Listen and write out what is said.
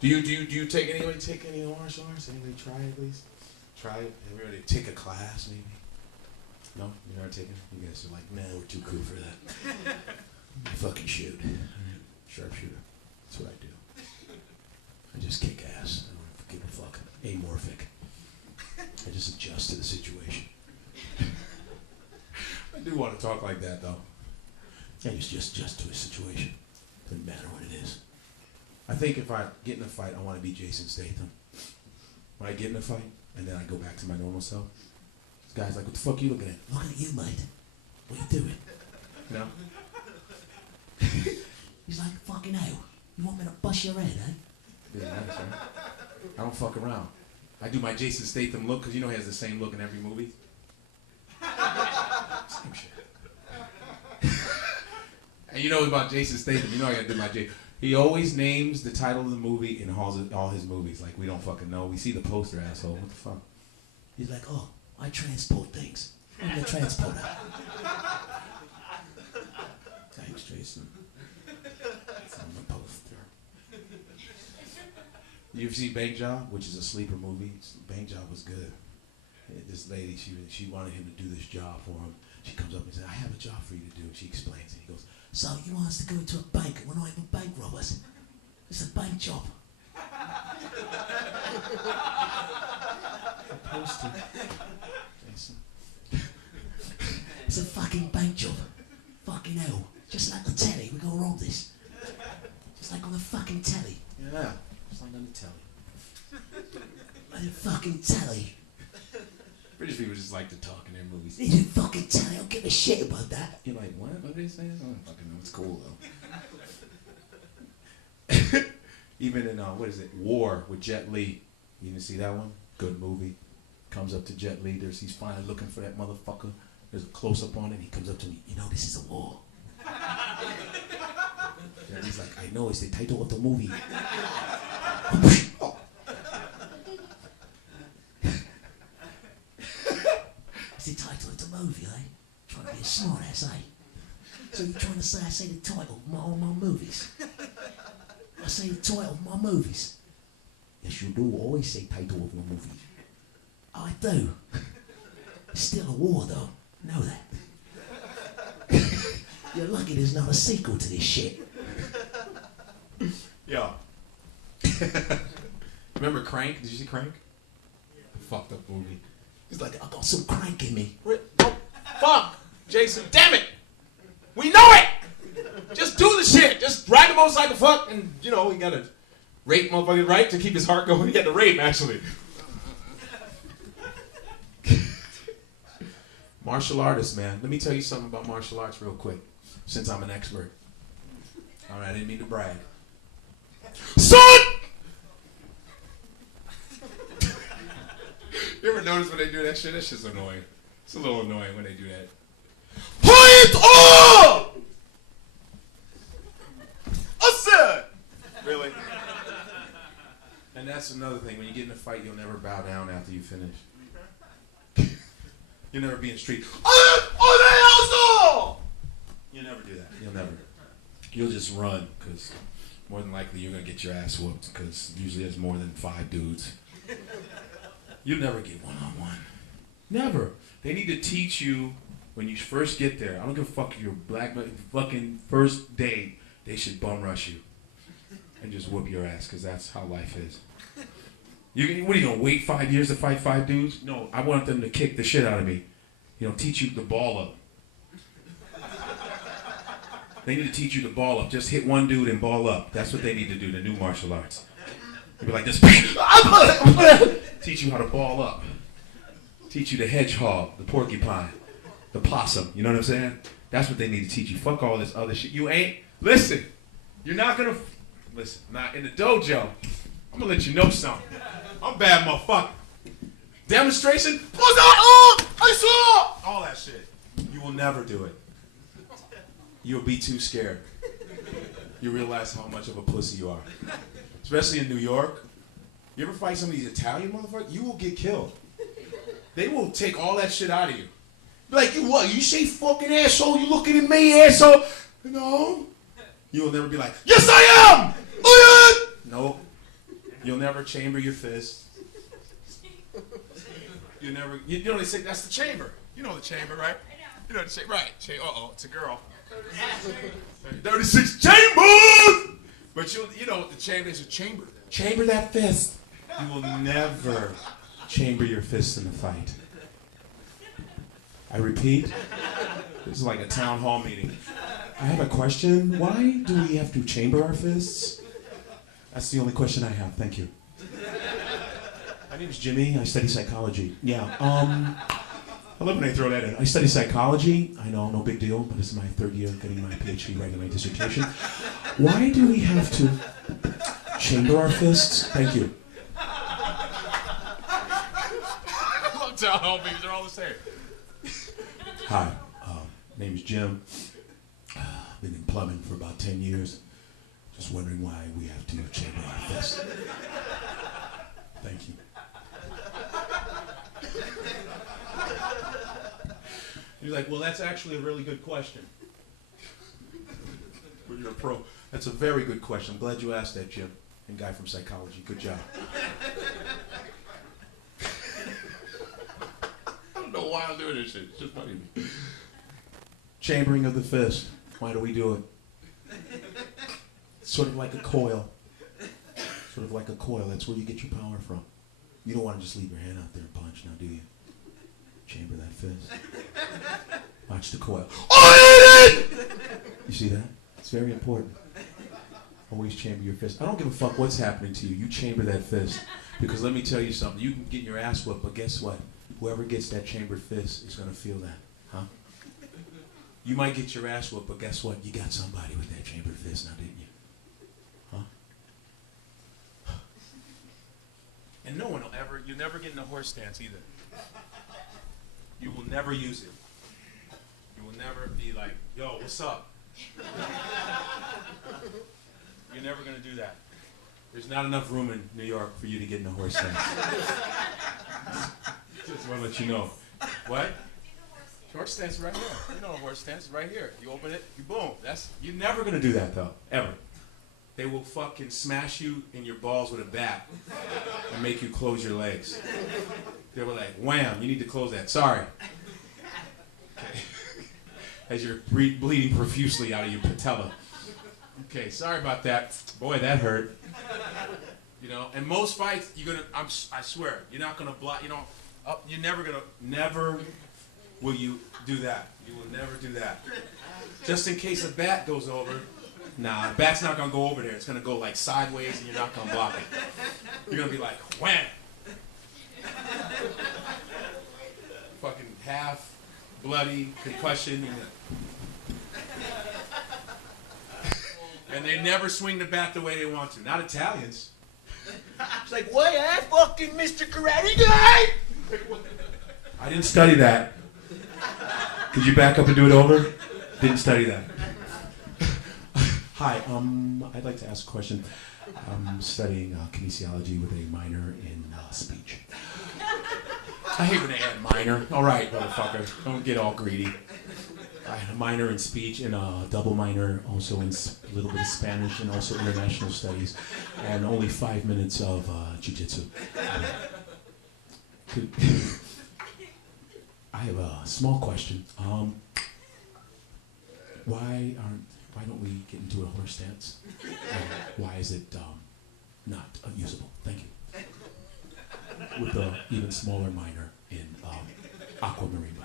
Do you take anybody take any martial arts? Anybody try it at least? Try it? Everybody take a class maybe? No? You never taken it? You guys are like, nah, we're too cool for that. I fucking shoot. Sharpshooter. That's what I do. I just kick ass. I don't give a fuck. Amorphic. I just adjust to the situation. I do want to talk like that though. I just adjust to a situation. Doesn't matter what it is. I think if I get in a fight, I want to be Jason Statham. When I get in a fight, and then I go back to my normal self. This guy's like, what the fuck are you looking at? Looking at you, mate. What are you doing? You know? He's like, fucking hell. You want me to bust your head, eh? Yeah, that's right. I don't fuck around. I do my Jason Statham look, because you know he has the same look in every movie. Same shit. And you know about Jason Statham, you know I gotta do my Jason. He always names the title of the movie in all his movies. Like, we don't fucking know. We see the poster, asshole. What the fuck? He's like, oh, I transport things. I'm the transporter. Thanks, Jason. It's on the poster. You've seen Bank Job, which is a sleeper movie. Bank Job was good. This lady, she wanted him to do this job for him. She comes up and says, I have a job for you to do. She explains it. He goes, so you want us to go into a bank and we're not even bank robbers? It's a bank job. poster. Jason. It's a fucking bank job. Fucking hell. Just like the telly, we're gonna rob this. Just like on the fucking telly. Yeah, just like on the telly. Like the fucking telly. British people just like to talk in their movies. They do fucking telly, I don't give a shit about that. You're like, what? What did they say? I don't fucking know. It's cool though. Even in what is it? War with Jet Li. You didn't see that one? Good movie. Comes up to Jet Li. He's finally looking for that motherfucker. There's a close up on it. He comes up to me. You know this is a war. And he's like, I know. It's the title of the movie. Oh. It's the title of the movie, eh? Trying to be a smart ass, eh? So you're trying to say I say the title of all my movies? I say the title of my movies. Yes, you do. Always say title of my movie. Oh, I do. It's still a war, though. Know that. You're lucky there's not a sequel to this shit. Yeah. Remember Crank? Did you see Crank? Yeah. Fucked up movie. He's like, I got some crank in me. Oh, fuck! Jason, damn it! We know it! Just do the shit! Just ride the motorcycle, fuck, and, you know, he gotta rape motherfuckers, right? To keep his heart going. He had to rape, actually. Martial artists, man. Let me tell you something about martial arts real quick, since I'm an expert. All right, I didn't mean to brag. Son! You ever notice when they do that shit? That shit's annoying. It's a little annoying when they do that. Fight on! I said! Really? And that's another thing. When you get in a fight, you'll never bow down after you finish. You'll never be in the street. You'll never do that. You'll never. You'll just run, because more than likely you're going to get your ass whooped, because usually there's more than 5 dudes. You'll never get one-on-one. Never. They need to teach you when you first get there. I don't give a fuck if you're black, but fucking first day, they should bum rush you and just whoop your ass, because that's how life is. What are you going to wait 5 years to fight 5 dudes? No, I want them to kick the shit out of me. You know, teach you the ball up. They need to teach you the ball up. Just hit one dude and ball up. That's what they need to do, the new martial arts. You'll be like this. Teach you how to ball up. Teach you the hedgehog, the porcupine, the possum. You know what I'm saying? That's what they need to teach you. Fuck all this other shit. You ain't. Listen. You're not going to. Listen. Not in the dojo. I'm going to let you know something. I'm bad, motherfucker. Demonstration? What's that? I saw! All that shit. You will never do it. You'll be too scared. You realize how much of a pussy you are. Especially in New York. You ever fight some of these Italian motherfuckers? You will get killed. They will take all that shit out of you. Be like, you what? You say fucking asshole? You looking at me, asshole? No. You will never be like, yes I am! No. You'll never chamber your fist. You know they say that's the chamber. You know the chamber, right? You know the chamber, right? It's a girl. 36 chambers! But you know what the chamber is, a chamber. Chamber that fist. You will never chamber your fist in a fight. I repeat, this is like a town hall meeting. I have a question. Why do we have to chamber our fists? That's the only question I have. Thank you. My name is Jimmy. I study psychology. Yeah. I love when they throw that in. I study psychology. I know, no big deal, but this is my third year getting my PhD, writing my dissertation. Why do we have to chamber our fists? Thank you. I love town hall meetings. They're all the same. Hi. Name is Jim. Been in plumbing for about 10 years. Just wondering why we have to chamber our fists. Thank you. You're like, well, that's actually a really good question. Well, you're a pro. That's a very good question. I'm glad you asked that, Jim. And guy from psychology. Good job. I don't know why I'm doing this shit. It's just funny to me. Chambering of the fist. Why do we do it? It's sort of like a coil. Sort of like a coil. That's where you get your power from. You don't want to just leave your hand out there and punch now, do you? Chamber that fist. Watch the coil. You see that? It's very important. Always chamber your fist. I don't give a fuck what's happening to you. You chamber that fist. Because let me tell you something. You can get your ass whooped, but guess what? Whoever gets that chambered fist is going to feel that. Huh? You might get your ass whooped, but guess what? You got somebody with that chambered fist now, didn't you? Huh? And no one will ever, you never get in a horse stance either. You will never use it. You will never be like, yo, what's up? You're never going to do that. There's not enough room in New York for you to get in a horse stance. Just want to let you know. What? Horse stance right here. You know a horse stance right here. You open it, you boom. You're never going to do that though, ever. They will fucking smash you in your balls with a bat and make you close your legs. They were like, wham, you need to close that. Sorry. Okay. As you're bleeding profusely out of your patella. Okay, sorry about that. Boy, that hurt. You know, and most fights, I swear, you're not gonna block, you're never will you do that. You will never do that. Just in case a bat goes over. Nah, a bat's not gonna go over there. It's gonna go like sideways and you're not gonna block it. You're gonna be like, wham! Fucking half bloody concussion. And they never swing the bat the way they want to. Not Italians. It's like, what, fucking Mr. Karate Guy? I didn't study that. Could you back up and do it over? Didn't study that. Hi, I'd like to ask a question. I'm studying kinesiology with a minor in speech. I hate when they add minor. All right, motherfucker, don't get all greedy. I had a minor in speech and a double minor also in a little bit of Spanish and also international studies, and only 5 minutes of jiu-jitsu. I have a small question. Why don't we get into a horse stance? Why is it not usable? Thank you. With an even smaller minor in aquamarine.